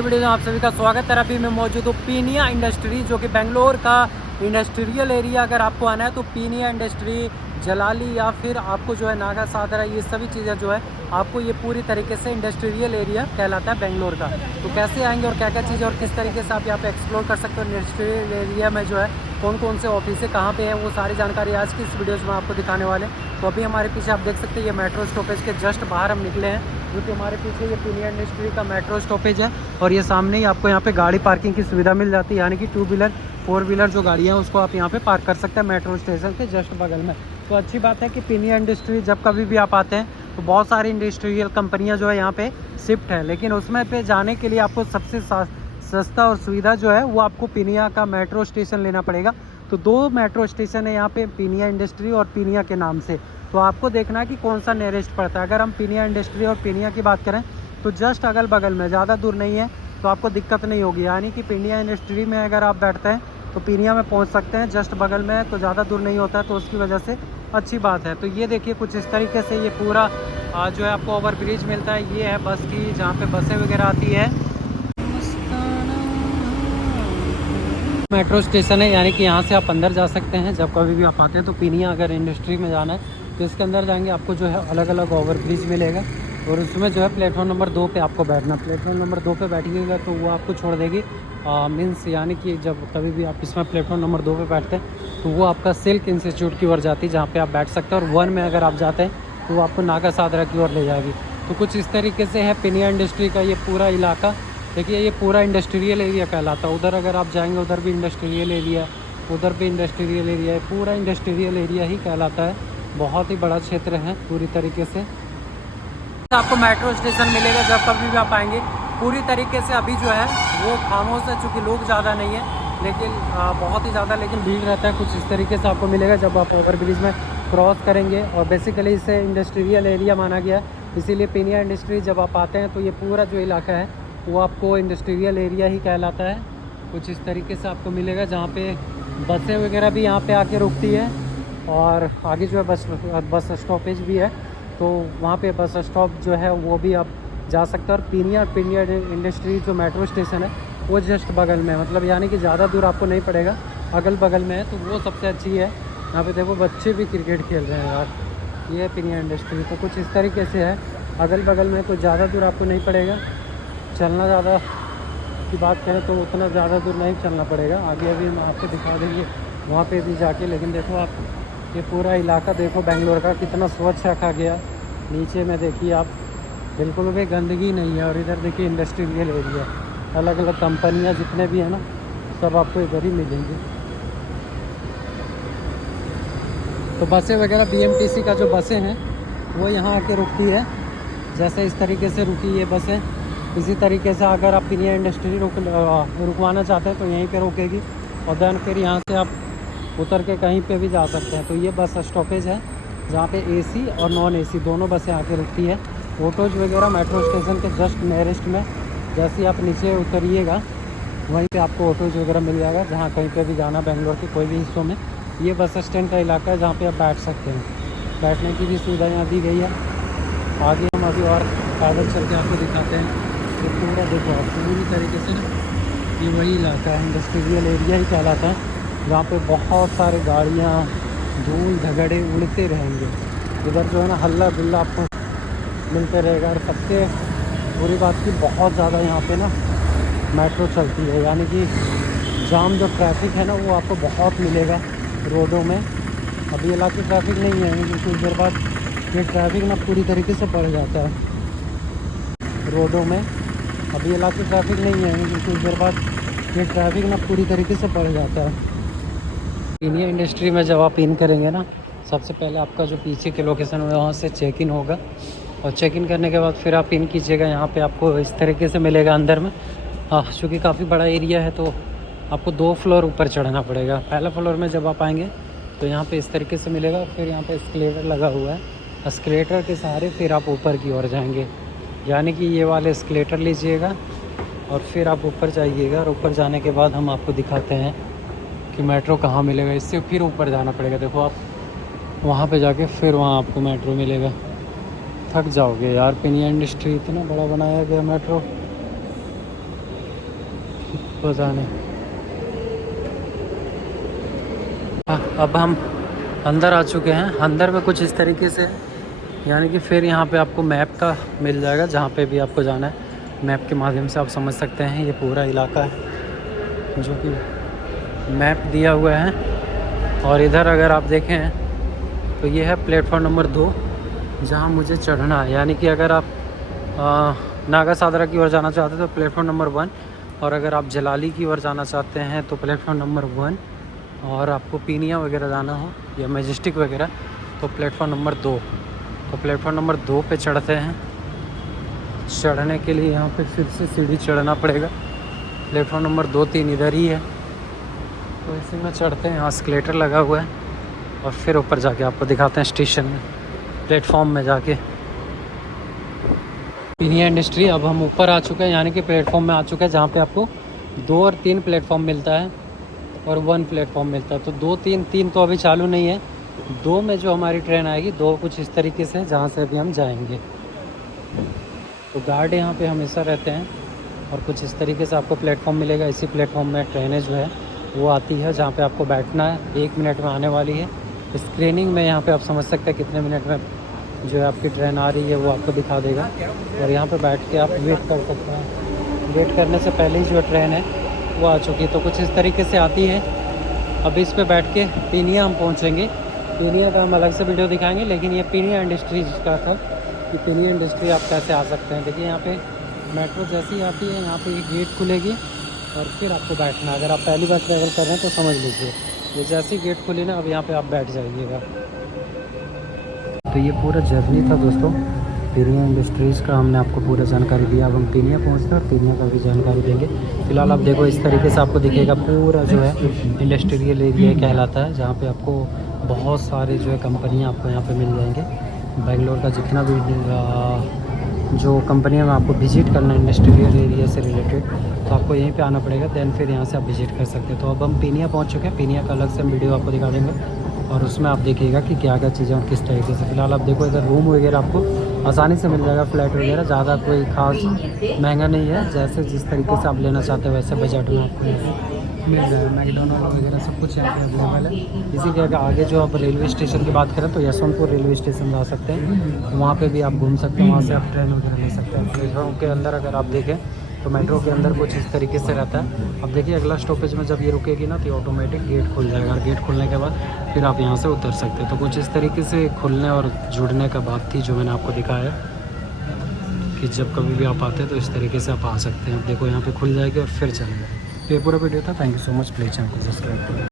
नई वीडियो में आप सभी का स्वागत है। अभी मैं मौजूद हूँ पीनिया इंडस्ट्री, जो कि बेंगलोर का इंडस्ट्रियल एरिया। अगर आपको आना है तो पीनिया इंडस्ट्री, जलाली या फिर आपको जो है नागा सादरा, ये सभी चीज़ें जो है आपको ये पूरी तरीके से इंडस्ट्रियल एरिया कहलाता है बेंगलोर का। तो कैसे आएंगे और क्या क्या चीज़ें और किस तरीके से आप यहाँ पे एक्सप्लोर कर सकते हो इंडस्ट्रियल एरिया में, जो है कौन कौन से ऑफिस है, कहाँ पे है, वो सारी जानकारी आज की इस वीडियो में आपको दिखाने वाले हैं। तो अभी हमारे पीछे आप देख सकते हैं ये मेट्रो स्टॉपेज के जस्ट बाहर हम निकले हैं, जो कि हमारे पीछे ये पीनिया इंडस्ट्री का मेट्रो स्टॉपेज है। और ये सामने ही आपको यहाँ पे गाड़ी पार्किंग की सुविधा मिल जाती है, यानी कि 2 व्हीलर 4 व्हीलर जो गाड़ियाँ हैं उसको आप यहाँ पे पार्क कर सकते हैं मेट्रो स्टेशन के जस्ट बगल में। तो अच्छी बात है कि पीनिया इंडस्ट्री जब कभी भी आप आते हैं तो बहुत सारी इंडस्ट्रियल कंपनियाँ जो है यहाँ पे शिफ्ट है, लेकिन उसमें पे जाने के लिए आपको सबसे सस्ता और सुविधा जो है वो आपको पीनिया का मेट्रो स्टेशन लेना पड़ेगा। तो 2 मेट्रो स्टेशन है यहाँ पे, पीनिया इंडस्ट्री और पीनिया के नाम से। तो आपको देखना है कि कौन सा नियरेस्ट पड़ता है। अगर हम पीनिया इंडस्ट्री और पीनिया की बात करें तो जस्ट अगल बगल में, ज़्यादा दूर नहीं है, तो आपको दिक्कत नहीं होगी। यानी कि पीनिया इंडस्ट्री में अगर आप बैठते हैं तो पीनिया में पहुंच सकते हैं, जस्ट बगल में है तो ज़्यादा दूर नहीं होता है, तो उसकी वजह से अच्छी बात है। तो ये देखिए कुछ इस तरीके से ये पूरा जो है आपको ओवर ब्रिज मिलता है। ये है बस की, जहाँ पे बसें वगैरह आती है। मेट्रो स्टेशन है, यानी कि यहाँ से आप अंदर जा सकते हैं जब कभी भी आप आते हैं। तो पीनिया अगर इंडस्ट्री में जाना है तो इसके अंदर जाएंगे, आपको जो है अलग अलग ओवर ब्रिज मिलेगा और उसमें जो है प्लेटफॉर्म नंबर 2 पे आपको बैठना। प्लेटफॉर्म नंबर 2 पे बैठिएगा तो वो आपको छोड़ देगी, मीन्स यानी कि जब कभी भी आप इसमें प्लेटफॉर्म नंबर 2 पे बैठते हैं तो वो आपका सिल्क इंस्टीट्यूट की ओर जाती है, जहाँ पर आप बैठ सकते हैं। और 1 में अगर आप जाते हैं तो वो आपको नागा सादरा की ओर ले जाएगी। तो कुछ इस तरीके से है पीनिया इंडस्ट्री का ये पूरा इलाका। देखिए ये पूरा इंडस्ट्रियल एरिया कहलाता है। उधर अगर आप जाएंगे उधर भी इंडस्ट्रियल एरिया, उधर भी इंडस्ट्रियल एरिया है, पूरा इंडस्ट्रियल एरिया ही कहलाता है। बहुत ही बड़ा क्षेत्र है पूरी तरीके से। आपको मेट्रो स्टेशन मिलेगा जब कभी भी आप आएंगे पूरी तरीके से। अभी जो है वो खामोश है, चूँकि लोग ज़्यादा नहीं है, लेकिन बहुत ही ज़्यादा लेकिन भीड़ रहता है। कुछ इस तरीके से आपको मिलेगा जब आप ओवर ब्रिज में क्रॉस करेंगे। और बेसिकली इसे इंडस्ट्रियल एरिया माना गया है, इसीलिए पीनिया इंडस्ट्री जब आप आते हैं तो ये पूरा जो इलाका है वो आपको इंडस्ट्रियल एरिया ही कहलाता है। कुछ इस तरीके से आपको मिलेगा, जहाँ पे बसें वगैरह भी यहाँ पे आके रुकती है और आगे जो है बस स्टॉपेज भी है, तो वहाँ पे बस स्टॉप जो है वो भी आप जा सकते हैं। और पीनिया इंडस्ट्री जो मेट्रो स्टेशन है वो जस्ट बगल में है, मतलब यानी कि ज़्यादा दूर आपको नहीं पड़ेगा, अगल बगल में है, तो वो सबसे अच्छी है। यहाँ पे देखो बच्चे भी क्रिकेट खेल रहे हैं यार, ये है पीनिया इंडस्ट्री। तो कुछ इस तरीके से है, अगल बगल में, तो ज़्यादा दूर आपको नहीं पड़ेगा चलना। ज़्यादा की बात करें तो उतना ज़्यादा दूर नहीं चलना पड़ेगा। आगे अभी हम आपको दिखा देंगे वहाँ पे भी जाके। लेकिन देखो आप ये पूरा इलाका देखो बेंगलोर का कितना स्वच्छ रखा गया। नीचे में देखिए आप, बिल्कुल भी गंदगी नहीं है। और इधर देखिए इंडस्ट्रियल एरिया, अलग अलग कंपनियाँ जितने भी हैं ना सब आपको इधर ही मिलेंगी। तो बसें वगैरह BMTC का जो बसें हैं वो यहाँ आके रुकती है, जैसे इस तरीके से रुकी ये बसें। इसी तरीके से अगर आप पीनिया इंडस्ट्री रुकवाना चाहते हैं तो यहीं पे रुकेगी, और देन फिर यहाँ से आप उतर के कहीं पे भी जा सकते हैं। तो ये बस स्टॉपेज है जहाँ पे AC और नॉन AC दोनों बसें आके रुकती है। ऑटोज वगैरह मेट्रो स्टेशन के जस्ट नियरेस्ट में, जैसे आप नीचे उतरिएगा वहीं पे आपको ऑटोज वगैरह मिल जाएगा, जहाँ कहीं पे भी जाना बेंगलोर के कोई भी हिस्सों में। ये बस स्टैंड का इलाका है जहाँ पे आप बैठ सकते हैं, बैठने की भी सुविधा यहाँ दी गई है। आगे हम अभी और पैदल चल के आपको दिखाते हैं। तो पूरा देखो आप पूरी तरीके से ना, ये वही इलाका है, इंडस्ट्रियल एरिया ही कहलाता है, जहाँ पे बहुत सारे गाड़ियाँ धूल धगड़े उड़ते रहेंगे। इधर जो है ना हल्ला गुल्ला आपको मिलते रहेगा। और सबसे बुरी बात की बहुत ज़्यादा यहाँ पे ना मेट्रो चलती है, यानी कि जाम जो ट्रैफिक है ना वो आपको बहुत मिलेगा रोडों में। अभी इलाके ट्रैफिक नहीं है, लेकिन कुछ देर बाद ये ट्रैफिक ना पूरी तरीके से बढ़ जाता है रोडों में। अभी इलाके ट्रैफिक नहीं है, लेकिन कुछ देर बाद ये ट्रैफिक ना पूरी तरीके से बढ़ जाता है। पीनिया इंडस्ट्री में जब आप इन करेंगे ना, सबसे पहले आपका जो पीछे के लोकेशन है वहाँ से चेक इन होगा, और चेक इन करने के बाद फिर आप इन कीजिएगा। यहाँ पे आपको इस तरीके से मिलेगा अंदर में। हाँ, चूँकि काफ़ी बड़ा एरिया है तो आपको 2 फ्लोर ऊपर चढ़ना पड़ेगा। पहला फ्लोर में जब आप आएँगे तो यहाँ पे इस तरीके से मिलेगा, फिर यहाँ पे एस्केलेटर लगा हुआ है, एस्केलेटर के सहारे फिर आप ऊपर की ओर जाएंगे। यानी कि ये वाले एस्केलेटर लीजिएगा और फिर आप ऊपर जाइएगा, और ऊपर जाने के बाद हम आपको दिखाते हैं कि मेट्रो कहाँ मिलेगा। इससे फिर ऊपर जाना पड़ेगा। देखो आप वहाँ पे जाके फिर वहाँ आपको मेट्रो मिलेगा। थक जाओगे यार, पीनिया इंडस्ट्री इतना बड़ा बनाया गया मेट्रो। पता नहीं। हाँ, अब हम अंदर आ चुके हैं। अंदर में कुछ इस तरीके से, यानी कि फिर यहाँ पे आपको मैप का मिल जाएगा, जहाँ पे भी आपको जाना है मैप के माध्यम से आप समझ सकते हैं। ये पूरा इलाका है जो कि मैप दिया हुआ है। और इधर अगर आप देखें तो ये है प्लेटफॉर्म नंबर 2 जहाँ मुझे चढ़ना है। यानी कि अगर आप नागा सादरा की ओर जाना चाहते हैं तो प्लेटफॉर्म नंबर 1, और अगर आप जलाली की ओर जाना चाहते हैं तो प्लेटफॉर्म नंबर 1, और आपको पीनिया वगैरह जाना हो या मैजेस्टिक वगैरह तो प्लेटफॉर्म नंबर 2। तो प्लेटफॉर्म नंबर 2 पे चढ़ते हैं। चढ़ने के लिए यहाँ पे फिर से सीढ़ी चढ़ना पड़ेगा। प्लेटफॉर्म नंबर 2, 3 इधर ही है, तो इसी में चढ़ते हैं। यहाँ एस्केलेटर लगा हुआ है और फिर ऊपर जाके आपको दिखाते हैं स्टेशन में, प्लेटफॉर्म में जाके। पीनिया इंडस्ट्री, अब हम ऊपर आ चुके हैं, यानी कि प्लेटफॉर्म में आ चुके हैं जहाँ पे आपको 2 और 3 प्लेटफॉर्म मिलता है और 1 प्लेटफॉर्म मिलता है। तो 2, 3 तो अभी चालू नहीं है। 2 में जो हमारी ट्रेन आएगी, 2 कुछ इस तरीके से जहाँ से अभी हम जाएंगे। तो गार्ड यहाँ पे हमेशा रहते हैं और कुछ इस तरीके से आपको प्लेटफॉर्म मिलेगा। इसी प्लेटफॉर्म में ट्रेनें जो है वो आती है, जहाँ पे आपको बैठना है। 1 मिनट में आने वाली है। स्क्रीनिंग में यहाँ पे आप समझ सकते हैं कितने मिनट में जो है आपकी ट्रेन आ रही है वो आपको दिखा देगा। और यहाँ पे बैठ के आप वेट कर सकते हैं। वेट करने से पहले ही जो ट्रेन है वो आ चुकी है। तो कुछ इस तरीके से आती है। अभी इस पर बैठ के पीनिया हम पहुँचेंगे। पीनिया का हम अलग से वीडियो दिखाएंगे, लेकिन ये पीनिया इंडस्ट्रीज का था कि पीनिया इंडस्ट्री आप कैसे आ सकते हैं। देखिए यहाँ पे मेट्रो जैसी ही आती है, यहाँ पे एक गेट खुलेगी और फिर आपको बैठना। अगर आप पहली बार ट्रैवल कर रहे हैं तो समझ लीजिए, ये जैसी गेट खुली ना, अब यहाँ पे आप बैठ जाइएगा। तो ये पूरा जर्नी था दोस्तों पीनिया इंडस्ट्रीज़ का, हमने आपको पूरा जानकारी दिया। अब हम पीनिया पहुँचते हैं और पीनिया का भी जानकारी देंगे। फिलहाल आप देखो इस तरीके से आपको दिखेगा पूरा जो है इंडस्ट्रियल एरिया कहलाता है, जहाँ पे आपको बहुत सारे जो है कंपनियाँ आपको यहाँ पे मिल जाएंगे। बेंगलोर का जितना भी जो कंपनियाँ में आपको विज़िट करना है इंडस्ट्रियल एरिया से रिलेटेड, तो आपको यहीं पे आना पड़ेगा। देन फिर यहाँ से आप विज़िट कर सकते हैं। तो अब हम पीनिया पहुँच चुके हैं। पीनिया का अलग से हम वीडियो आपको दिखा देंगे और उसमें आप देखिएगा कि क्या क्या चीज़ें और किस तरीके से। फिलहाल आप देखो इधर रूम वगैरह आपको आसानी से मिल जाएगा, फ्लैट वगैरह ज़्यादा कोई ख़ास महंगा नहीं है। जैसे जिस तरीके से आप लेना चाहते हैं वैसे बजट में आपको मिल जाएगा। मैकडोनल्ड वगैरह सब कुछ यहाँ पे अवेलेबल है। इसी के आगे जो आप रेलवे स्टेशन की बात करें तो यशवंतपुर रेलवे स्टेशन जा सकते हैं, वहाँ पे भी आप घूम सकते हैं। वहाँ से आप ट्रेन वगैरह ले सकते हैं। प्लेटफॉर्म के अंदर अगर आप देखें तो मेट्रो के अंदर कुछ इस तरीके से रहता है। अब देखिए अगला स्टॉपेज में जब ये रुकेगी ना तो ऑटोमेटिक गेट खुल जाएगा, और गेट खुलने के बाद फिर आप यहाँ से उतर सकते हैं। तो कुछ इस तरीके से खुलने और जुड़ने का बात थी जो मैंने आपको दिखाया कि जब कभी भी आप आते हैं तो इस तरीके से आप आ सकते हैं। देखो यहाँ पे खुल जाएगी और फिर चलेगा। तो ये पूरा वीडियो था। Thank you so much. Please channel को सब्सक्राइब करें।